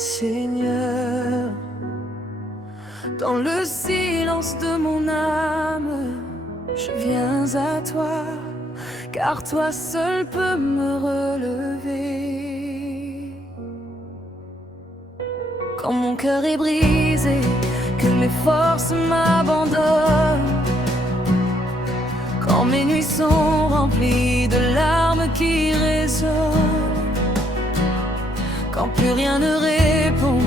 Seigneur, dans le silence de mon âme, je viens à toi, car toi seul peux me relever. Quand mon cœur est brisé, que mes forces m'abandonnent, quand mes nuits sont remplies de larmes qui résonnent, quand plus rien ne répond,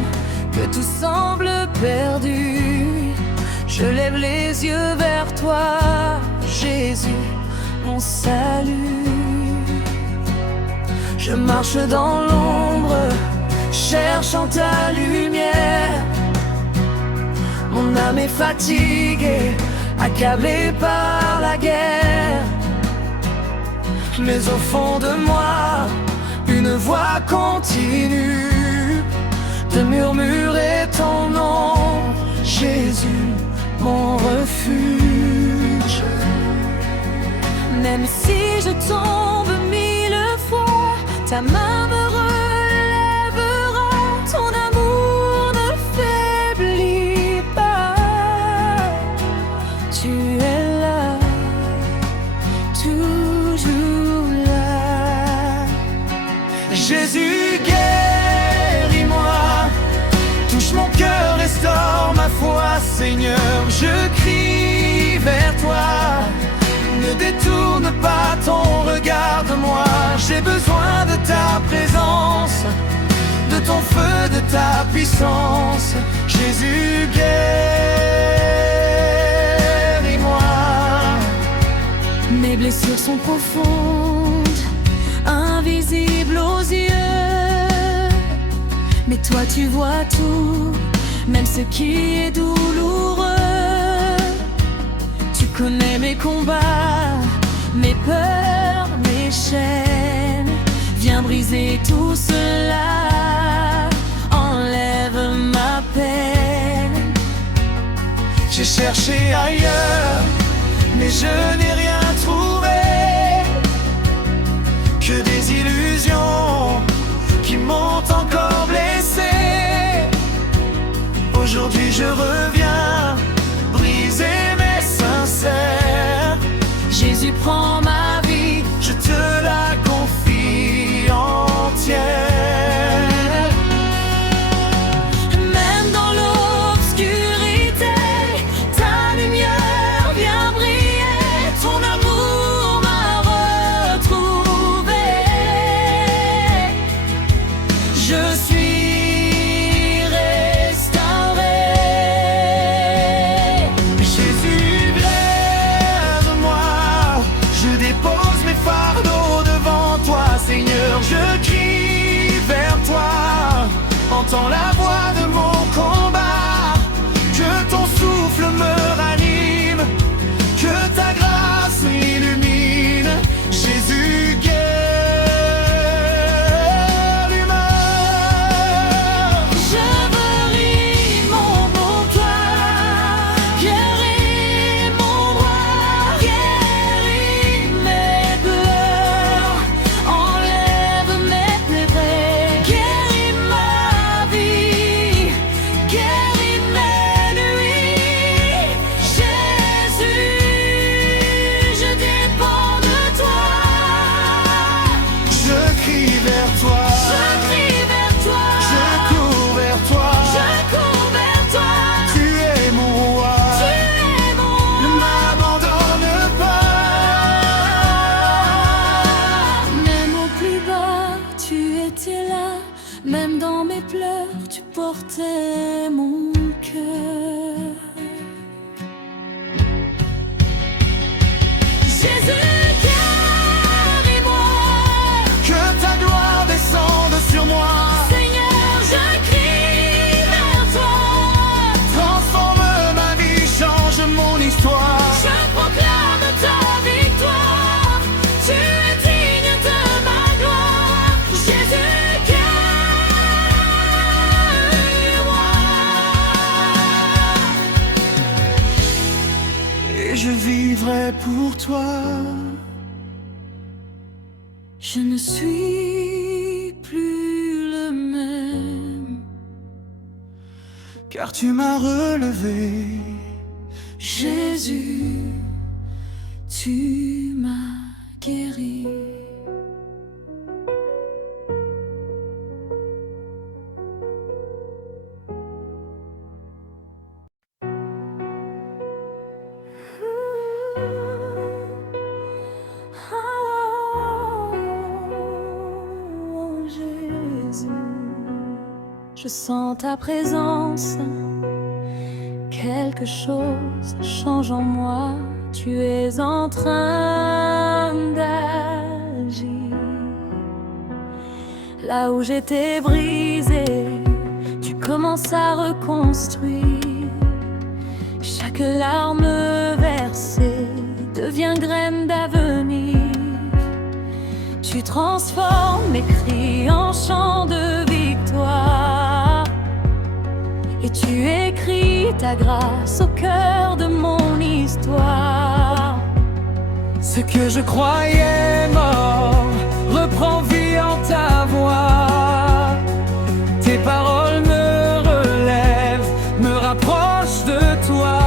que tout semble perdu, je lève les yeux vers toi, Jésus, mon salut. Je marche dans l'ombre, cherchant ta lumière. Mon âme est fatiguée, accablée par la guerre. Mais au fond de moi, une voix continue de murmurer ton nom, Jésus, mon refuge. Même si je tombe 1000 fois, ta main me relèvera, ton amour ne faiblit pas. Tu es là, toujours là. Jésus, guéris-moi, touche mon cœur, restaure ma foi, Seigneur, je crie vers toi. Ne détourne pas ton regard de moi, j'ai besoin de ta présence, de ton feu, de ta puissance. Jésus, guéris-moi. Mes blessures sont profondes, invisibles aux yeux, mais toi tu vois tout, même ce qui est douloureux. Tu connais mes combats, mes peurs, mes chaînes. Viens briser tout cela, enlève ma peine. J'ai cherché ailleurs, mais je n'ai rien trouvé, que des illusions qui m'ont encore blessé. Aujourd'hui je reviens, brisé mais sincère. Jésus, prends ma vie, je te la confie entière. Même dans l'obscurité, ta lumière vient briller, ton amour m'a retrouvé. Je suis restauré. Jésus, glande-moi, je dépose mes fardeaux devant toi, Seigneur, je crie vers toi. Entends la voix de mon combat, que ton souffle me ranime, que ta grâce m'illumine. Jésus, guère l'humeur. Je veux rire mon bonsoir, guéris mon droit, guéris mes pleurs, enlève mes plaies, guéris ma vie, guéris mes nuits. Jésus, je dépends de toi. Je crie vers toi, je crie vers toi, je cours vers toi, je cours vers toi. Tu es mon roi, tu es mon roi. Ne m'abandonne pas. Même au plus bas, tu étais là. Même dans mes pleurs, tu portais mon cœur. Jésus, guéris-moi, que ta gloire descende sur moi. Seigneur, je crie vers toi. Transforme ma vie, change mon histoire. Je proclame ta victoire, tu es digne de ma gloire. Jésus, guéris-moi. Et je vivrai pour toi. Je ne suis plus le même. car tu m'as relevé. Jésus, tu m'as guéri. Oh, Jésus, je sens ta présence. Quelque chose change en moi, tu es en train d'agir. Là où j'étais brisée, tu commences à reconstruire. Chaque larme versée devient graine d'avenir. Tu transformes mes cris en chants de victoire. Et tu écris ta grâce au cœur de mon histoire. Ce que je croyais mort reprend vie en ta voix. Tes paroles me relèvent, me rapprochent de toi.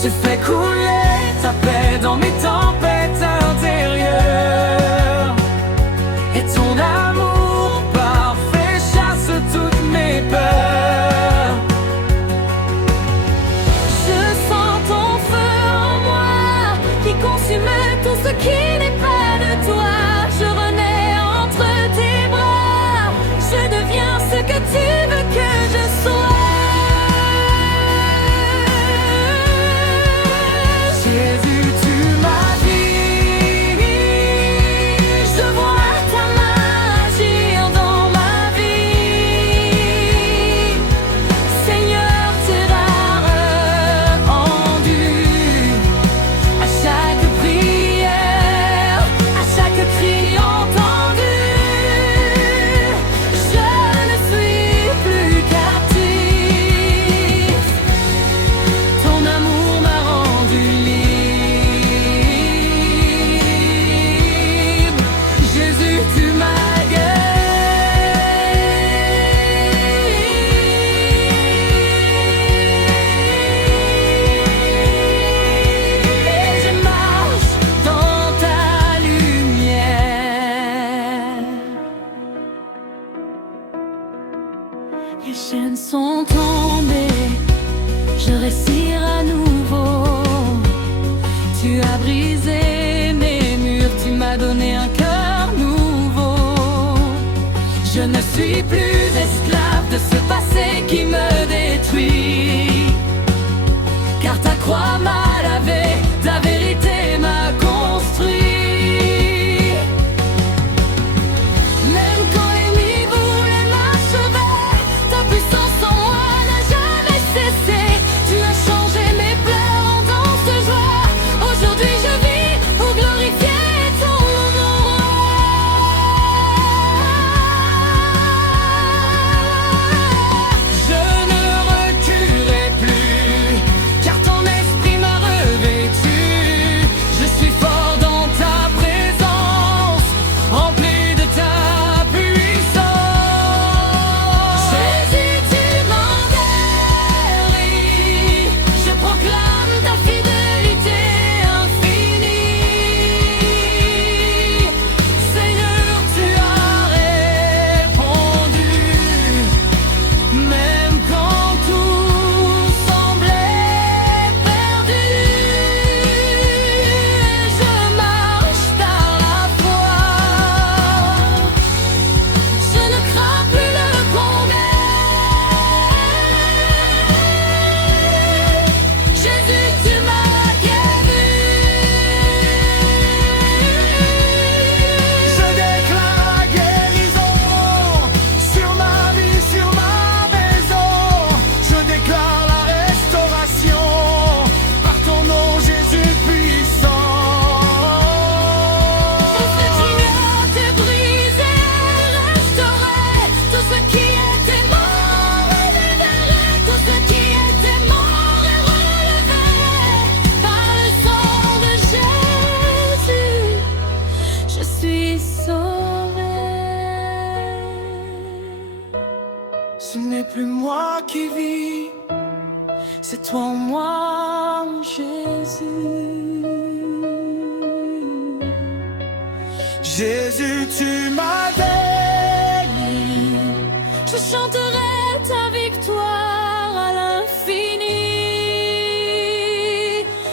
Tu fais couler ta paix dans mes tempêtes intérieures. Et ton amour parfait chasse toutes mes peurs. Consume tout ce qui n'est pas de toi. Je renais entre tes bras. Je deviens ce que tu veux que je sois. Jésus, tu m'as dit, je vois ta main agir dans ma vie. Seigneur, tes rares rendus à chaque prière, à chaque cri entendu. Je ne suis plus captif. Ton amour m'a rendu libre. Jésus, tu m'as et je marche dans ta lumière. Les chaînes sont tombées, je respire à nouveau. Tu as brisé mes murs, tu m'as donné un cœur nouveau. Je ne suis plus esclave de ce passé qui me détruit. Car ta croix m'a lavé, ta vérité m'a construit. Même quand l'ennemi voulait m'achever, ta puissance en moi n'a jamais cessé. Tu as changé mes pleurs en danse de joie. Aujourd'hui je vis pour glorifier ton nom. je ne reculerai plus, car ton esprit m'a revêtu. plus moi qui vis, c'est toi en moi, Jésus. Jésus, tu m'as béni, Je chanterai ta victoire à l'infini.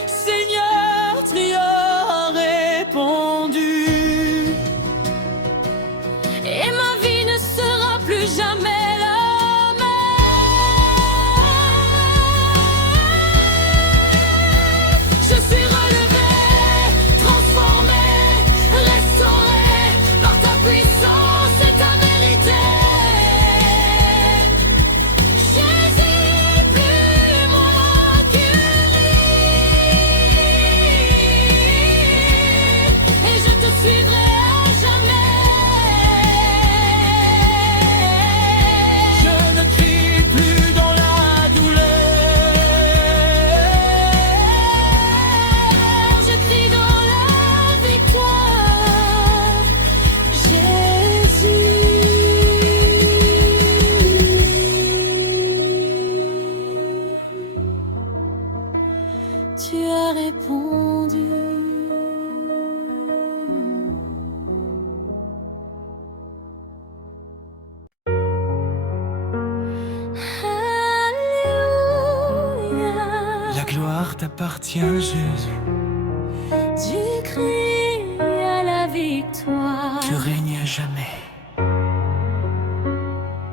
Seigneur, tu as répondu. Et ma vie ne sera plus jamais la même. Je suis relevé, transformé, restauré par ta puissance et ta vérité. Jésus, plus moi qui ris, et je te suivrai à jamais. Je ne crie plus dans la douleur. Je crie dans la victoire, Jésus. Tu as répondu. Alléluia. La gloire t'appartient, Jésus. Tu cries à la victoire. Tu règnes à jamais.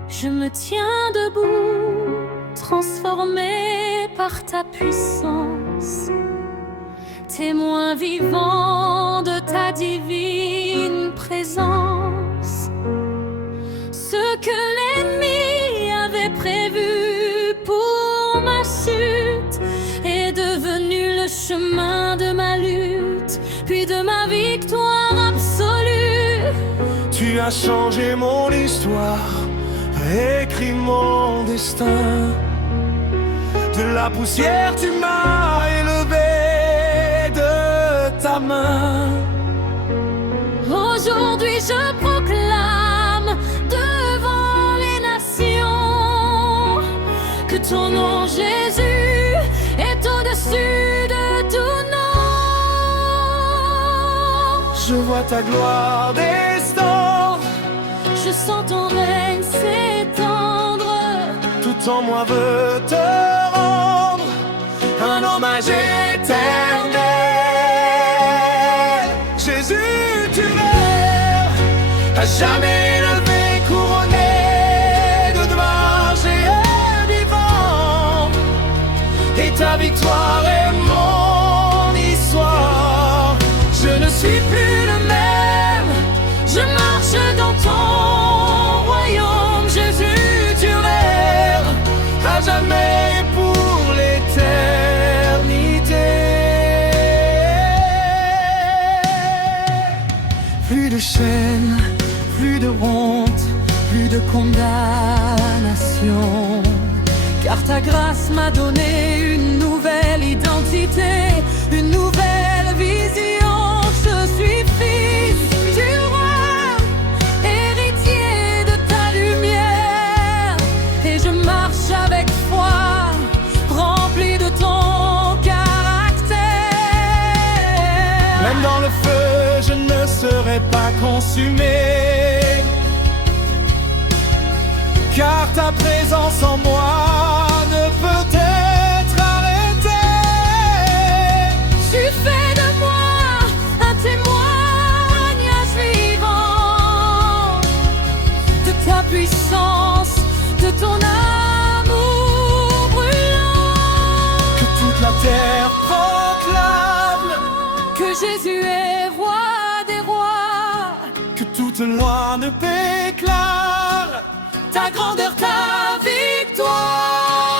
Je me tiens debout, transformé par ta puissance, témoin vivant de ta divine présence. Ce que l'ennemi avait prévu pour ma chute est devenu le chemin de ma lutte, puis de ma victoire absolue. Tu as changé mon histoire, écrit mon destin. De la poussière tu m'as élevé de ta main. Aujourd'hui je proclame devant les nations que ton nom Jésus est au-dessus de tout nom. Je vois ta gloire descendre, Je sens ton règne s'étendre. tout en moi veut te rendre un hommage éternel. Jésus, tu règnes, à jamais élevé, couronné de gloire, j'ai vivant. Et ta victoire est mon histoire. Je ne suis plus le même, Je marche dans ton royaume, Jésus, tu règnes à jamais et pour l'éternité. Plus de chaînes, plus de honte, plus de condamnation. Car ta grâce m'a donné une nouvelle identité, une nouvelle vision. Je suis fils du roi, héritier de ta lumière, et je marche avec foi, rempli de ton caractère. Même dans le feu, je ne serai pas consumé, car ta présence en moi ne peut être arrêtée. tu fais de moi un témoignage vivant de ta puissance, de ton amour brûlant. Que toute la terre proclame Que Jésus est roi des rois. que toute loi ne déclare ta grandeur, ta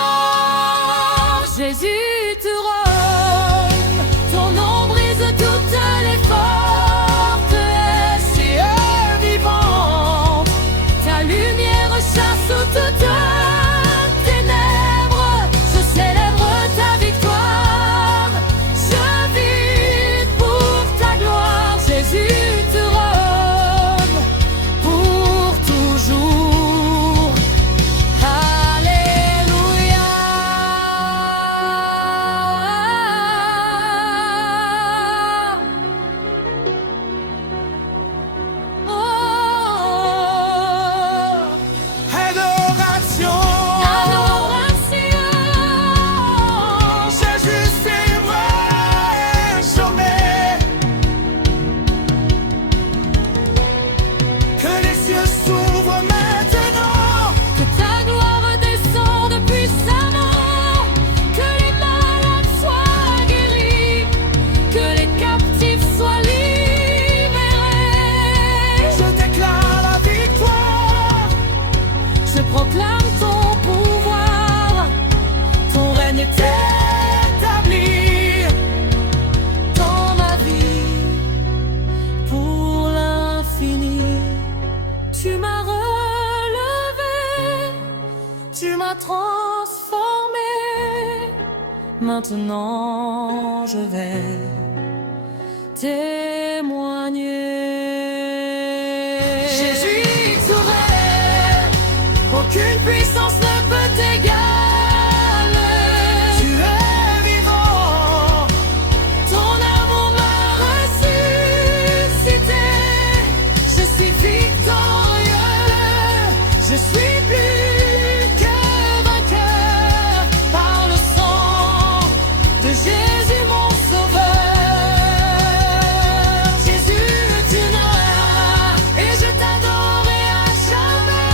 victoire. Jésus, tu règnes. Ton nom brise toutes les forteresses Et vivante, Ta lumière chasse toutes ténèbres. Je célèbre ta victoire. Je vis pour ta gloire. Jésus, tu règnes pour toujours. m'as transformé. Maintenant je vais témoigner. Jésus, tu règnes, aucune puissance ne peut t'égaler. Tu es vivant, Ton amour m'a ressuscité. je suis victorieux, je suis plus que vainqueur par le sang de Jésus mon sauveur. Jésus, tu n'as et je t'adorerai à jamais.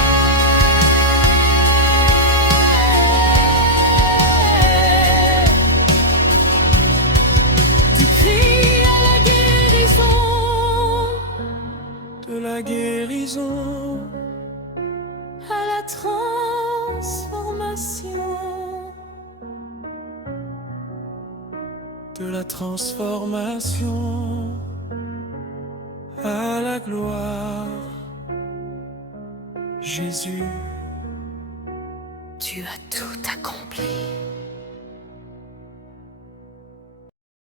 Tu cries à la guérison, De la guérison, à la transformation. de la transformation à la gloire. Jésus, Tu as tout accompli.